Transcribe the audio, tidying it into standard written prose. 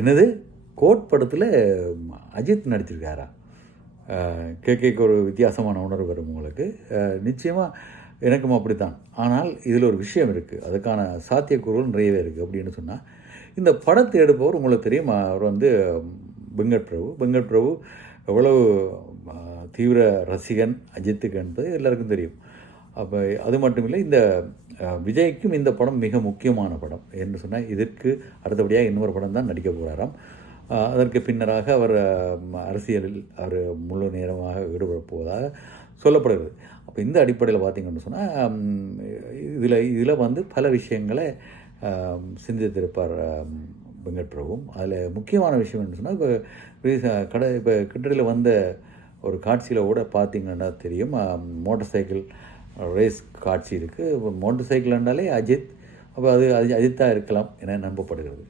என்னது கோட் படத்தில் அஜித் நடிச்சிருக்காரா? கேட்க ஒரு வித்தியாசமான உணர்வு வரும் உங்களுக்கு. நிச்சயமாக எனக்கும் அப்படித்தான். ஆனால் இதில் ஒரு விஷயம் இருக்குது, அதுக்கான சாத்தியக்கூறுகள் நிறையவே இருக்குது. அப்படின்னு சொன்னால், இந்த படத்தை எடுப்பவர் உங்களுக்கு தெரியும், அவர் வந்து வெங்கட் பிரபு. வெங்கட் பிரபு எவ்வளவு தீவிர ரசிகன் அஜித்துக்கு என்பது எல்லாருக்கும் தெரியும். அப்போ அது மட்டும் இல்லை, இந்த விஜய்க்கும் இந்த படம் மிக முக்கியமான படம். என்று சொன்னால், இதற்கு அடுத்தபடியாக இன்னொரு படம் தான் நடிக்க போகிறாராம். அதற்கு பின்னராக அவர் அரசியலில் அவர் முழு நேரமாக ஈடுபட போவதாக சொல்லப்படுகிறது. அப்போ இந்த அடிப்படையில் பார்த்திங்கன்னு சொன்னால், இதில் வந்து பல விஷயங்களை சிந்தித்திருப்பார் வெங்கட் பிரபுவும். அதில் முக்கியமான விஷயம் என்ன சொன்னால், இப்போ கிட்டடியில் வந்த ஒரு காட்சியில் கூட பார்த்திங்கன்னா தெரியும், மோட்டார் சைக்கிள் ரேஸ் காட்சி இருக்குது. மோட்டார் சைக்கிள் என்றாலே அஜித், அப்போ அது அஜித்தாக இருக்கலாம் என நம்பப்படுகிறது.